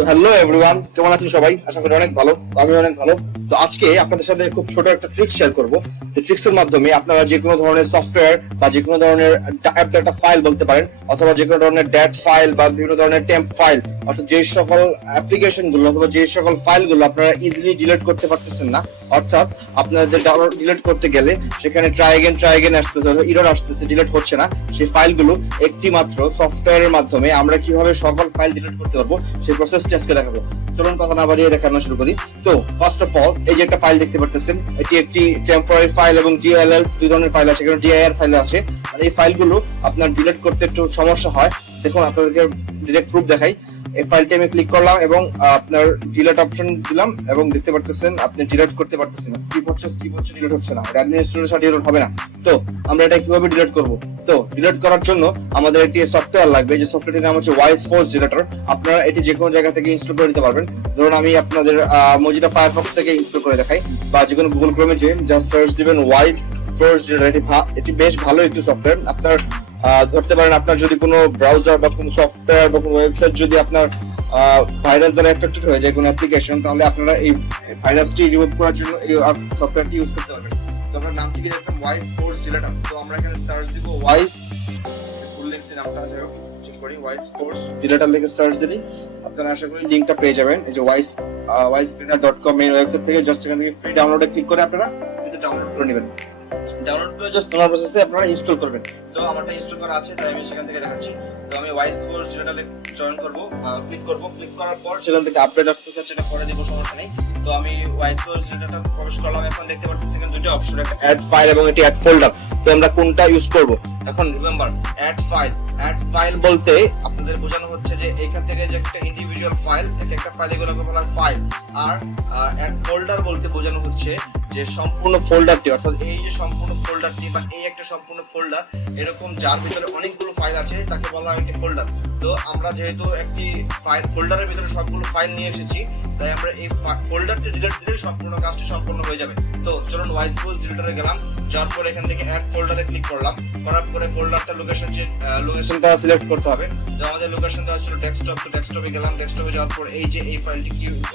তো hello everyone, কেমন আছেন সবাই? আশা করি অনেক ভালো। আমি অনেক ভালো। তো আজকে আপনাদের সাথে খুব ছোট একটা ট্রিক শেয়ার করব। যে ট্রিক্সের মাধ্যমে আপনারা যে কোনো ধরনের সফটওয়্যার বা যে কোনো ধরনের অ্যাপ ডাটা ফাইল বলতে পারেন, অথবা যে কোনো ধরনের ড্যাট ফাইল বা বিভিন্ন ধরনের টেম্প ফাইল, অর্থাৎ যে সকল অ্যাপ্লিকেশন গুলো অথবা যে সকল ফাইলগুলো আপনারা ইজিলি ডিলিট করতে পারতেছেন না, অর্থাৎ আপনাদের ডিলিট করতে গেলে সেখানে ট্রাই এগেন আসতেছে, এরর আসতেছে, ডিলিট হচ্ছে না, সেই ফাইলগুলো একটি মাত্র সফটওয়্যারের মাধ্যমে আমরা কিভাবে সকল ফাইল ডিলিট করতে পারবো সেই প্রসেসটি আজকে দেখাবো। চলুন কথা না বাড়িয়ে দেখানো শুরু করি। তো ফার্স্ট অফ অল, এই যে একটা ফাইল দেখতে পারতেছেন, এটি একটি টেম্পোরারি ফাইল এবং ডিএলএল দুই ধরনের ফাইল আছে, এখানে ডিআইআর ফাইল আছে। আর এই ফাইলগুলো আপনার ডিলিট করতে একটু সমস্যা হয়। দেখুন আপনাদেরকে ডিরেক্ট প্রুফ দেখাই। এই ফাইলটি আমি ক্লিক করলাম এবং আপনার ডিলিট অপশন দিলাম এবং দেখতে পারতেছেন আপনি ডিলিট করতে পারতেছেন না, স্কিপ হচ্ছে ডিলিট হচ্ছে না, অ্যাডমিনিস্ট্রেটর সাথে ডিলিট হবে না। তো আমরা এটা কিভাবে ডিলিট করব? তো ডিলিট করার জন্য আমাদের একটি সফটওয়্যার লাগবে, যে সফটওয়্যারটির নাম হচ্ছে ওয়াইস ফোর্স ডিলিটর। আপনারা এটি যে কোনো জায়গা থেকে ইনস্টল করে নিতে পারবেন। ধরুন আমি আপনাদের মজিলা ফায়ারফক্স থেকে ইনস্টল করে দেখাই, বা যে কোনো গুগল ক্রোমে যে জাস্ট সার্চ দিবেন ওয়াইস ফোর্স ডিলিটর। এটি বেশ ভালো একটি সফটওয়্যার। আপনার ধরতে পারেন আপনার যদি কোনো ব্রাউজার বা কোনো সফটওয়্যার বা কোনো ওয়েবসাইট যদি আপনার ভাইরাস দ্বারা এফেক্টেড হয়ে যায় কোনো অ্যাপ্লিকেশন, তাহলে আপনারা এই ভাইরাসটি রিমুভ করার জন্য এই সফটওয়্যারটি ইউজ করতে পারবেন। তো আমরা নামটি কি দেখবেন, ওয়াইস ফোর্স ডিলিটর। তো আমরা এখানে সার্চ দিব ওয়াইস, ফুল লিখছি নামটা, যাই হোক চেক করি, ওয়াইস ফোর্স ডিলিটর লিখে সার্চ দিলে আপনারা আশা করি লিংকটা পেয়ে যাবেন। এই যে wisecleaner.com এই ওয়েবসাইট থেকে জাস্ট এখান থেকে ফ্রি ডাউনলোডে ক্লিক করে আপনারা এটা ডাউনলোড করে নেবেন। ডাউনলোড করে জাস্ট তোমার প্রসেসে আপনারা ইনস্টল করবেন। তো আমারটা ইনস্টল করা আছে, তাই আমি সেখান থেকে দেখাচ্ছি। তো আমি ওয়াইস ফোর্স ডিলিটরে জয়েন করব, ক্লিক করব। ক্লিক করার পর সেখান থেকে আপডেট আসতেছে, সেটা করে দিব, সমস্যা নেই। তো আমি ওয়াইস ফোর্স ডিলিটরে প্রবেশ করলাম। এখন দেখতে পাচ্ছেন এখানে দুটো অপশন, একটা অ্যাড ফাইল এবং এটি অ্যাড ফোল্ডার। তো আমরা কোনটা ইউজ করব? এখন রিমেম্বার, অ্যাড ফাইল বলতে আপনাদের বোঝানো হচ্ছে যে এখান থেকে যে একটা ইন্ডিভিজুয়াল ফাইল, একটা ফাইল, এগুলোকে বলা হয় ফাইল। আর অ্যাড ফোল্ডার বলতে বোঝানো হচ্ছে যে সম্পূর্ণ ফোল্ডারটি, অর্থাৎ এই যে সম্পূর্ণ ফোল্ডারটি বা এই একটা সম্পূর্ণ ফোল্ডার, এরকম যার ভিতরে অনেকগুলো ফাইল আছে তাকে বলা হয় একটি ফোল্ডার। তো আমরা যেহেতু একটি ফাইল ফোল্ডারের ভিতরে সবগুলো ফাইল নিয়ে এসেছি, তাই আমরা এই ফোল্ডারটি ডিলিট দিলে সম্পূর্ণ কাজটি সম্পূর্ণ হয়ে যাবে। তো চলুন ওয়াইস ফোর্স ডিলিটরে গেলাম, যাওয়ার পরে এখান থেকে অ্যাড ফোল্ডারে ক্লিক করলাম। করার পরে ফোল্ডারটা লোকেশনটা সিলেক্ট করতে হবে। তো আমাদের লোকেশন দেওয়া ছিল ডেস্কটপ, তো ডেস্কটপে গেলাম। ডেস্কটপে যাওয়ার পর এই যে এই ফাইলটি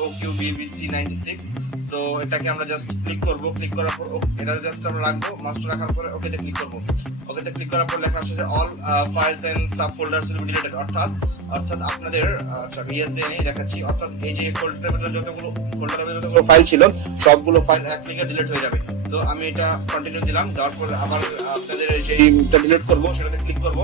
OQBBC96, সো এটাকে আমরা জাস্ট ক্লিক করব। ক্লিক করার পর এটা জাস্ট আমরা রাখবো, মাস্টার রাখার পরে ওকেতে ক্লিক করব। ওকেতে ক্লিক করার পর লেখা আসছে যে all files and sub folders will be deleted, অর্থাৎ আপনাদের ইয়েস দিয়ে নেই দেখাচ্ছি, অর্থাৎ এই যে ফোল্ডারের ভিতরে যতগুলো ফাইল ছিল সবগুলো ফাইল এক ক্লিকে ডিলিট হয়ে যাবে। তো আমি এটা কন্টিনিউ দিলাম। দেওয়ার পর আবার আপনাদের যেটা ডিলিট করব সেটাতে ক্লিক করব।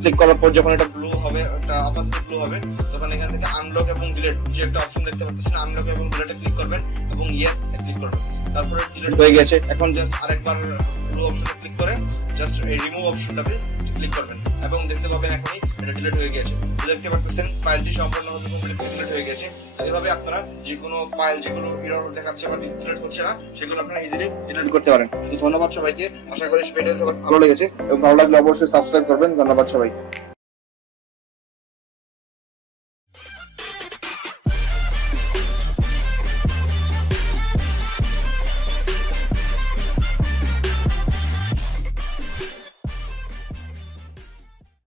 ক্লিক করার পর যখন এটা ব্লু হবে, এটা অপাসিটি ব্লু হবে, তখন এখান থেকে আনলক এবং ডিলিট যে একটা অপশন দেখতে পাচ্ছেন, আনলক এবং ডিলিটে ক্লিক করবেন এবং ইয়েস ক্লিক করবেন। তারপরে ডিলিট হয়ে গেছে। এখন জাস্ট আরেকবার ব্লু অপশনে ক্লিক করে জাস্ট এই রিমুভ অপশনটাতে ক্লিক করবেন এবং দেখতে পাবেন এখনই এটা ডিলিট হয়ে গেছে। তো দেখতে পাচ্ছেন ফাইলটি সম্পূর্ণভাবে কমপ্লিটলি ডিলিট হয়ে গেছে। তো এইভাবে আপনারা যে কোনো ফাইল যেগুলো এরর দেখাচ্ছে বা ডিলিট হচ্ছে না, সেগুলো আপনারা ইজিলি ডিলিট করতে পারেন। তো ধন্যবাদ সবাইকে, আশা করি ভিডিওটি ভালো লেগেছে এবং ভালো লাগলে অবশ্যই সাবস্ক্রাইব করবেন। ধন্যবাদ সবাইকে।